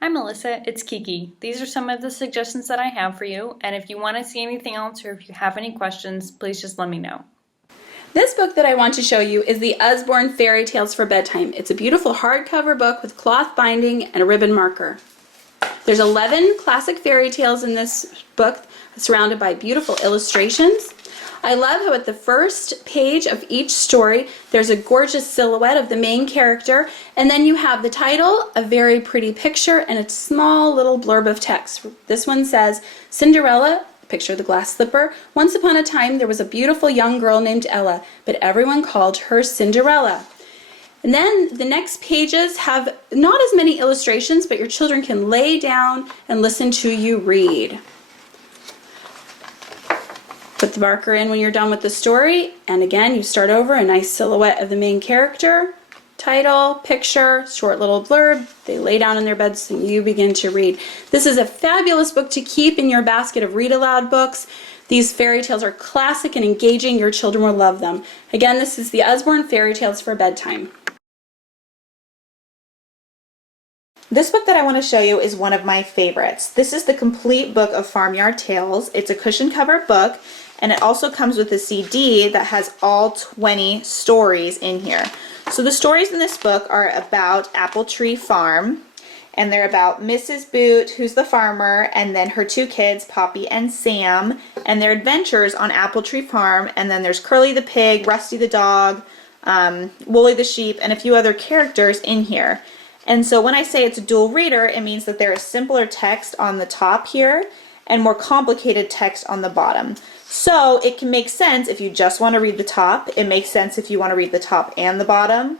Hi Melissa, it's Kiki. These are some of the suggestions that I have for you, and if you want to see anything else or if you have any questions, please just let me know. This book that I want to show you is the Usborne Fairy Tales for Bedtime. It's a beautiful hardcover book with cloth binding and a ribbon marker. There's 11 classic fairy tales in this book, surrounded by beautiful illustrations. I love how at the first page of each story there's a gorgeous silhouette of the main character, and then you have the title, a very pretty picture, and a small little blurb of text. This one says, Cinderella, picture of the glass slipper. Once upon a time there was a beautiful young girl named Ella, but everyone called her Cinderella. And then the next pages have not as many illustrations, but your children can lay down and listen to you read. Put the marker in when you're done with the story, and again you start over, a nice silhouette of the main character, title, picture, short little blurb. They lay down in their beds and you begin to read. This is a fabulous book to keep in your basket of read aloud books. These fairy tales are classic and engaging. Your children will love them. Again, this is the Usborne Fairy Tales for Bedtime. This book that I want to show you is one of my favorites. This is the complete book of Farmyard Tales. It's a cushion cover book, and it also comes with a CD that has all 20 stories in here. So the stories in this book are about Apple Tree Farm, and they're about Mrs. Boot, who's the farmer, and then her two kids, Poppy and Sam, and their adventures on Apple Tree Farm. And then there's Curly the pig, Rusty the dog, Wooly the sheep, and a few other characters in here. And so when I say it's a dual reader, it means that there is simpler text on the top here and more complicated text on the bottom. So it can make sense if you just want to read the top. It makes sense if you want to read the top and the bottom,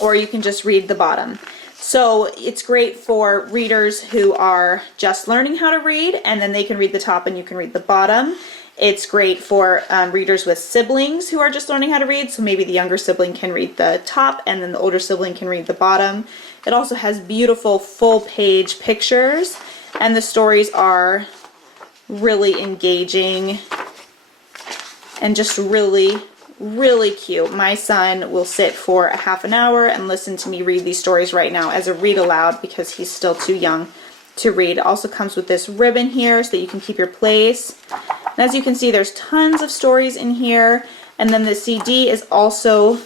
or you can just read the bottom. So it's great for readers who are just learning how to read, and then they can read the top and you can read the bottom. It's great for readers with siblings who are just learning how to read, so maybe the younger sibling can read the top and then the older sibling can read the bottom. It also has beautiful full-page pictures, and the stories are really engaging and just really, really cute. My son will sit for a half an hour and listen to me read these stories right now as a read aloud because he's still too young to read. It also comes with this ribbon here so that you can keep your place. And as you can see, there's tons of stories in here, and then the CD is also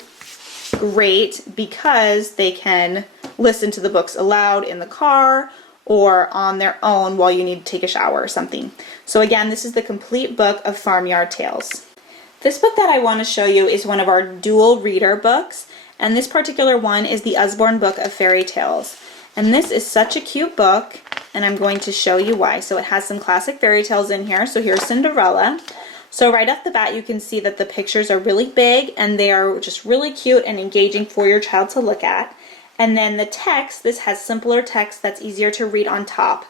great because they can listen to the books aloud in the car or on their own while you need to take a shower or something. So again, this is the complete book of Farmyard Tales. This book that I want to show you is one of our dual reader books, and this particular one is the Usborne Book of Fairy Tales. And this is such a cute book, and I'm going to show you why. So it has some classic fairy tales in here. So here's Cinderella. So right off the bat you can see that the pictures are really big and they are just really cute and engaging for your child to look at. And then the text, this has simpler text that's easier to read on top,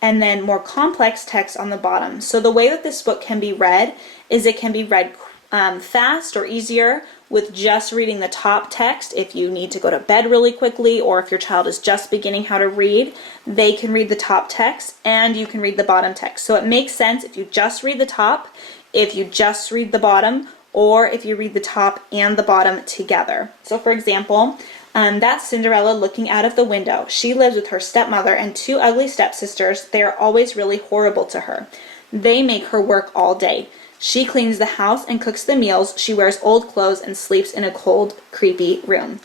and then more complex text on the bottom. So the way that this book can be read is it can be read fast or easier with just reading the top text. If you need to go to bed really quickly, or if your child is just beginning how to read, they can read the top text and you can read the bottom text. So it makes sense if you just read the top, if you just read the bottom, or if you read the top and the bottom together. So for example, that's Cinderella looking out of the window. She lives with her stepmother and two ugly stepsisters. They are always really horrible to her. They make her work all day. She cleans the house and cooks the meals. She wears old clothes and sleeps in a cold, creepy room.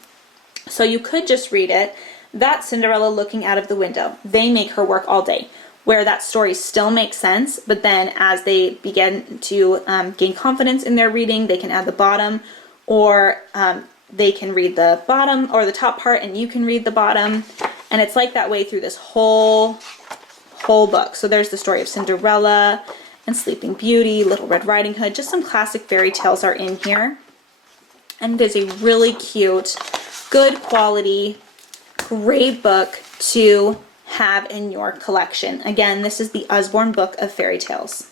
So you could just read it, that's Cinderella looking out of the window. They make her work all day. Where that story still makes sense, but then as they begin to gain confidence in their reading, they can add the bottom, or they can read the bottom or the top part and you can read the bottom. And it's like that way through this whole book. So there's the story of Cinderella and Sleeping Beauty, Little Red Riding Hood. Just some classic fairy tales are in here. And it is a really cute, good quality, great book to have in your collection. Again, this is the Usborne Book of Fairy Tales.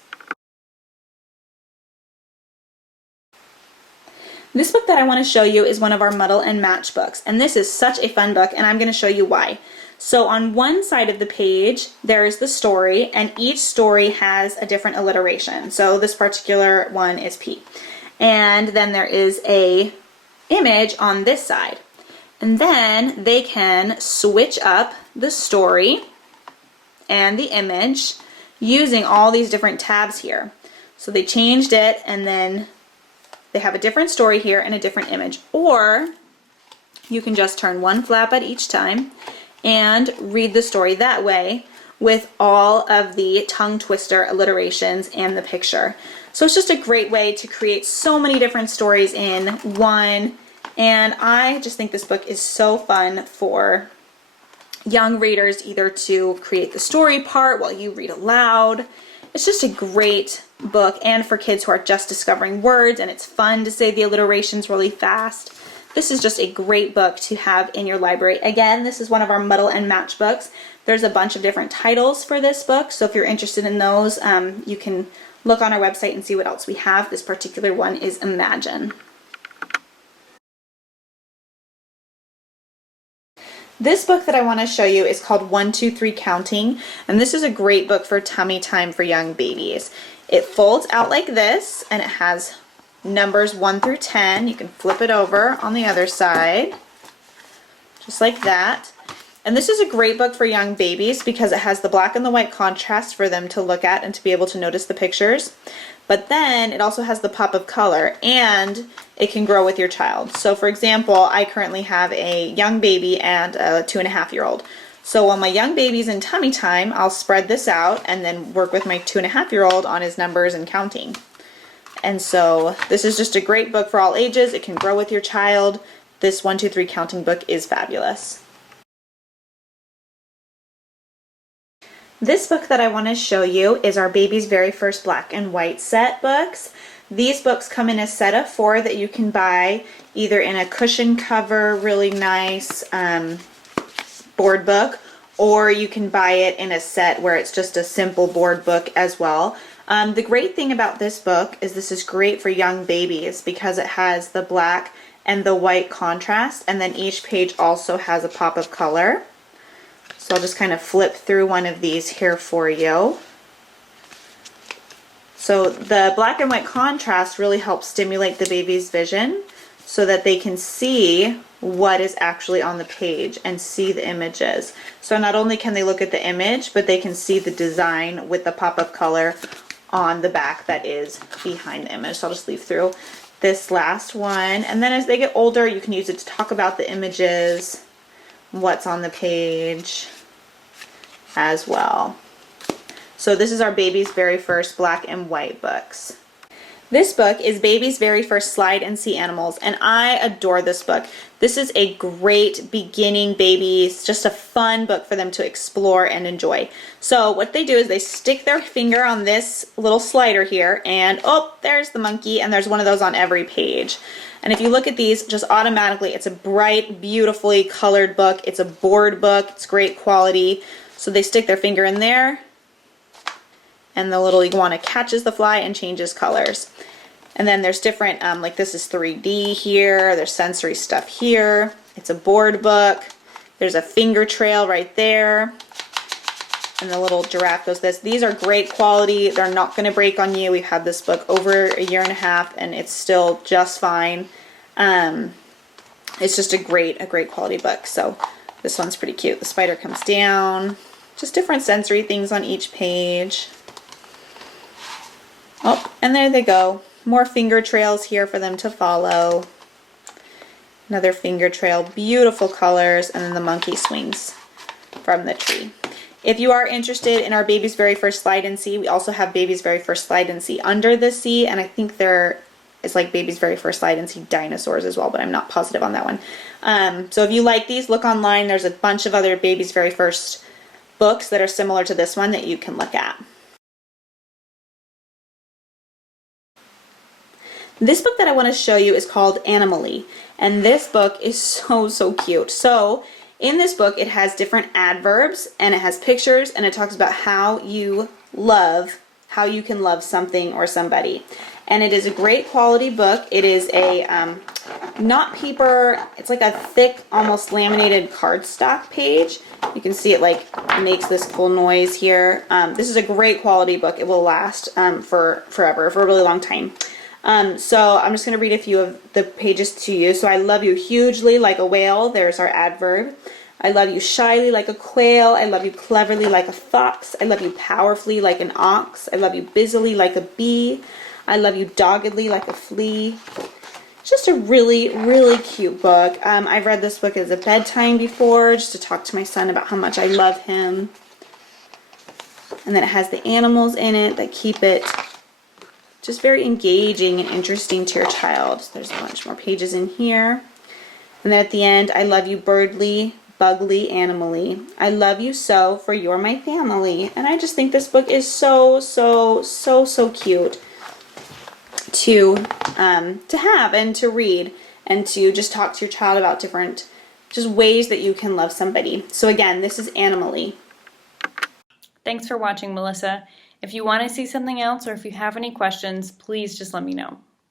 This book that I want to show you is one of our Muddle and Match books, and this is such a fun book, and I'm going to show you why. So on one side of the page there is the story, and each story has a different alliteration. So this particular one is P. And then there is a image on this side. And then they can switch up the story and the image using all these different tabs here. So they changed it, and then they have a different story here and a different image. Or you can just turn one flap at each time and read the story that way with all of the tongue twister alliterations and the picture. So it's just a great way to create so many different stories in one, and I just think this book is so fun for young readers, either to create the story part while you read aloud. It's just a great book, and for kids who are just discovering words, and it's fun to say the alliterations really fast. This is just a great book to have in your library. Again, this is one of our muddle and match books. There's a bunch of different titles for this book, so if you're interested in those, you can look on our website and see what else we have. This particular one is Imagine. This book that I want to show you is called 1, 2, 3 Counting, and this is a great book for tummy time for young babies. It folds out like this, and it has numbers 1 through 10. You can flip it over on the other side, just like that. And this is a great book for young babies because it has the black and the white contrast for them to look at and to be able to notice the pictures. But then it also has the pop of color, and it can grow with your child. So for example, I currently have a young baby and a 2.5-year-old. So while my young baby's in tummy time, I'll spread this out and then work with my 2.5-year-old on his numbers and counting. And so this is just a great book for all ages. It can grow with your child. This 1, 2, 3 Counting book is fabulous. This book that I want to show you is our baby's very first black and white set books. These books come in a set of 4 that you can buy either in a cushion cover, really nice board book, or you can buy it in a set where it's just a simple board book as well. The great thing about this book is this is great for young babies because it has the black and the white contrast, and then each page also has a pop of color. So I'll just kind of flip through one of these here for you. So the black and white contrast really helps stimulate the baby's vision so that they can see what is actually on the page and see the images. So not only can they look at the image, but they can see the design with the pop of color on the back that is behind the image. So I'll just leave through this last one. And then as they get older, you can use it to talk about the images, what's on the page as well. So this is our baby's very first black and white books. This book is Baby's Very First Slide and See Animals, and I adore this book. This is a great beginning babies, just a fun book for them to explore and enjoy. So what they do is they stick their finger on this little slider here, and oh, there's the monkey, and there's one of those on every page. And if you look at these, just automatically, it's a bright, beautifully colored book. It's a board book. It's great quality. So they stick their finger in there, and the little iguana catches the fly and changes colors. And then there's different, like this is 3D here, there's sensory stuff here. It's a board book. There's a finger trail right there. And the little giraffe goes this. These are great quality. They're not going to break on you. We've had this book over 1.5 years and it's still just fine. It's just a great quality book. So this one's pretty cute. The spider comes down. Just different sensory things on each page. Oh, and there they go. More finger trails here for them to follow. Another finger trail, beautiful colors, and then the monkey swings from the tree. If you are interested in our Baby's Very First Slide and See, we also have Baby's Very First Slide and See Under the Sea, and I think there is like Baby's Very First Slide and See Dinosaurs as well, but I'm not positive on that one. So if you like these, look online. There's a bunch of other Baby's Very First books that are similar to this one that you can look at. This book that I want to show you is called Animally, and this book is so cute. So in this book it has different adverbs and it has pictures and it talks about how you can love something or somebody. And it is a great quality book. It is a not paper, it's like a thick, almost laminated cardstock page. You can see it like makes this cool noise here. This is a great quality book. It will last for forever, for a really long time. So I'm just going to read a few of the pages to you. So I love you hugely like a whale. There's our adverb. I love you shyly like a quail. I love you cleverly like a fox. I love you powerfully like an ox. I love you busily like a bee. I love you doggedly like a flea. It's just a really, really cute book. I've read this book as a bedtime before, just to talk to my son about how much I love him. And then it has the animals in it that keep it just very engaging and interesting to your child. There's a bunch more pages in here. And then at the end, I love you birdly, bugly, animally. I love you so, for you're my family. And I just think this book is so, so, so, so cute to have and to read and to just talk to your child about different just ways that you can love somebody. So again, this is Animally. Thanks for watching, Melissa. If you want to see something else or if you have any questions, please just let me know.